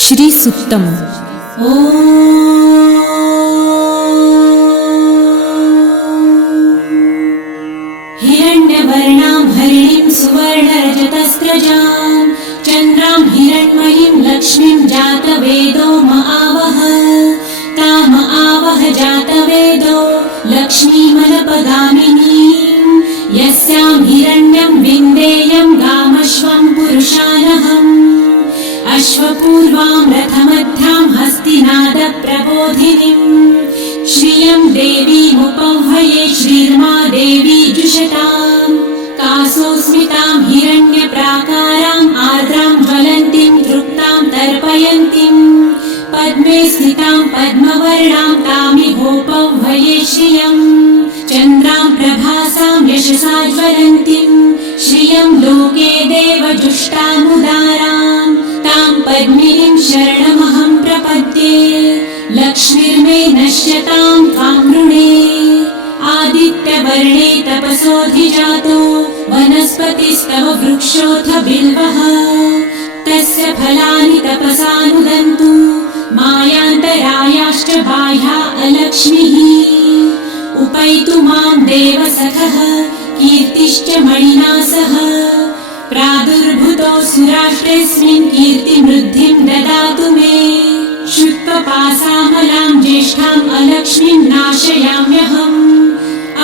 श्री सुक्तम। हिरण्यवर्णां हरिणीं सुवर्णरजतस्रजां चन्द्रां हिरण्मयीं लक्ष्मीं जातवेदो महावह ताम आवह जातवेदो लक्ष्मीमनपगामिनीं यस्यां हिरण्यं विन्देयं गामश्वं पुरुषानहम् अश्वपूर्वां रथमध्यां हस्तिनादप्रबोधिनीं श्रियं देवीमुपह्वये श्रीर्मा देवी जुषतां कासोस्मितां हिरण्यप्राकारां आर्द्रां ज्वलन्तीं तृप्तां तर्पयन्तीं पद्मे स्थितां पद्मवर्णां तामिहोपह्वये श्रियं चन्द्रां प्रभासां यशसा ज्वलन्तीं श्रियं लोके देवजुष्टामुदारां तां पद्मिनीं शरणमहं प्रपद्ये लक्ष्मीर्मे नश्यतां त्वां वृणे आदित्यवर्णे तपसोऽधिजातो वनस्पतिस्तव वृक्षोऽथ बिल्वः तस्य फलानि तपसानुदन्तु मायान्तरायाश्च बाह्या अलक्ष्मीः उपैतु मां देवसखः कीर्तिश्च मणिना सह प्रादुर्भूतोऽसुराष्ट्रेऽस्मिन् कीर्तिमृद्धिं ददातु मे शुक्लपासामलां ज्येष्ठाम् अलक्ष्मीं नाशयाम्यहम्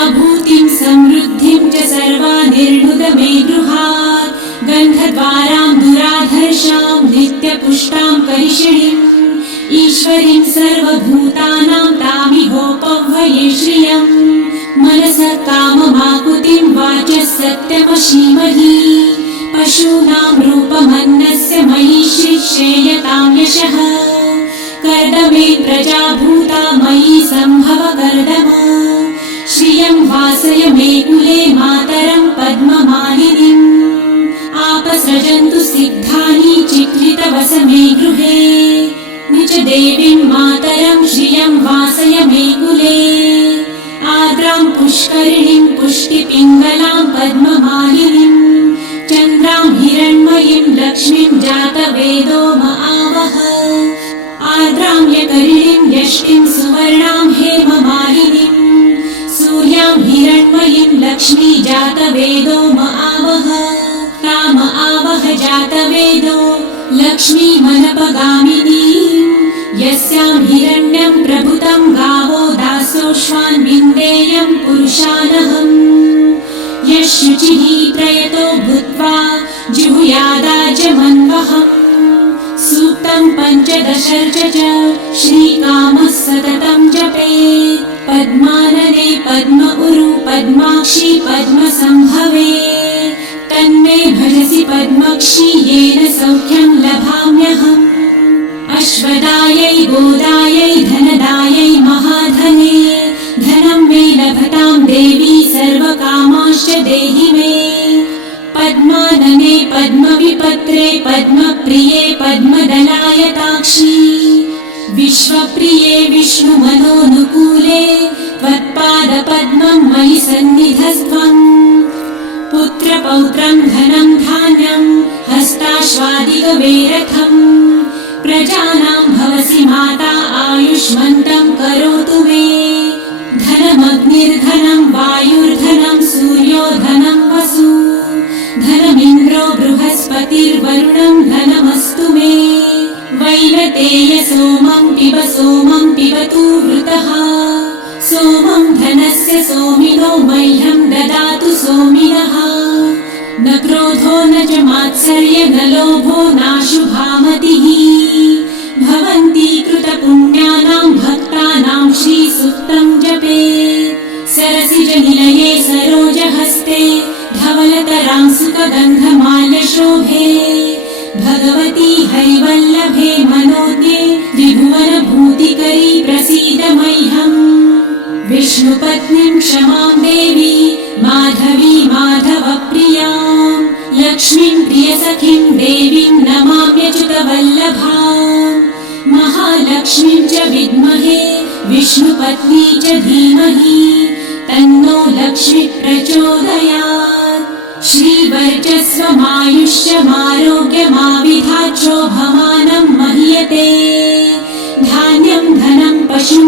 अभूतिं समृद्धिं च सर्वानिर्णुद मे गृहात् गन्धद्वारां दुराधर्षां नित्यपुष्टां करिषिणीम् ईश्वरीं सर्वभूतानां तामिहोपह्वये श्रियं मनसः काममाकुतिं वाचः सत्यमशीमहि पशूनां रूपमन्नस्य मयि श्रेयतां यशः कर्दमे प्रजाभूता मयि सम्भव कर्दम श्रियं वासय मे कुले मातरं पद्ममालिनीम् आपसृजन्तु सिद्धानि चिक्लितवस मे गृहे निज देवीं मातरं श्रियं वासय मे कुले आर्द्रां पुष्करिणीं पुष्टिपिङ्गलां पद्ममालिनीं चन्द्रां हिरण्मयीं लक्ष्मीं जातवेदो महावह आर्द्रां यकरिणीं यष्टिं सुवर्णां हेममालिनीं सूर्यां हिरण्मयीं लक्ष्मी जातवेदो महावह ताम आवह जातवेदो लक्ष्मीमनपगामिनीं यस्यां हिरण्यं प्रभुतं गावो दासोऽश्वान् विन्देयं पुरुषानहम् यशुचिः प्रयतो भूत्वा जिहुयादाजमन्वहम् सूक्तं पञ्चदशर्च च श्रीकामः सततं जपेत् पद्मानने पद्म उरु पद्माक्षी पद्मसम्भवे तन्मे भजसि पद्मक्षी येन सौख्यं लभाम्यहम् अश्वदायै गोदायै धनदायै महाधने धनं मे लभतां देवी सर्वकामाश्च देहि मे पद्मानने पद्मविपत्रे पद्मप्रिये पद्मदलायताक्षी विश्वप्रिये विष्णुमनोनुकूले त्वत्पादपद्मं मयि सन्निधस्त्वम् पुत्रपौत्रं धनं धान्यं हस्ताश्वादिगवेरथम् प्रजानां भवसि माता आयुष्मन्तं करोतु मे धनमग्निर्धनं वायुर्धनं सूर्यो धनं वसु धनमिन्द्रो बृहस्पतिर्वरुणं धनमस्तु मे वैनतेय सोमं पिबतु वृतः सोमं धनस्य सोमिनो मह्यं ददातु सोमिनः न क्रोधो न च मात्सर्य न लोभो नाशुभामतिः भवन्ति कृतपुण्यानां भक्तानां श्रीसूक्तं जपेत् सरसिजनिलये सरोजहस्ते धवलतरां सुखगन्धमाल्यशोभे भगवती हरिवल्लभे मनोज्ञे त्रिभुवनभूतिकरी प्रसीद मह्यम् विष्णुपत्नीं क्षमां देवी माधवी माधवप्रियां लक्ष्मीं प्रियसखीं देवीं नमाम्यच्युतवल्लभां महालक्ष्मीं च विद्महे विष्णुपत्नी च धीमहि तन्नो लक्ष्मी प्रचोदयात् श्रीवर्चस्वमायुष्यमारोग्यमाविधाच्छोभमानं महि प्रदीयते धान्यं धनं पशुं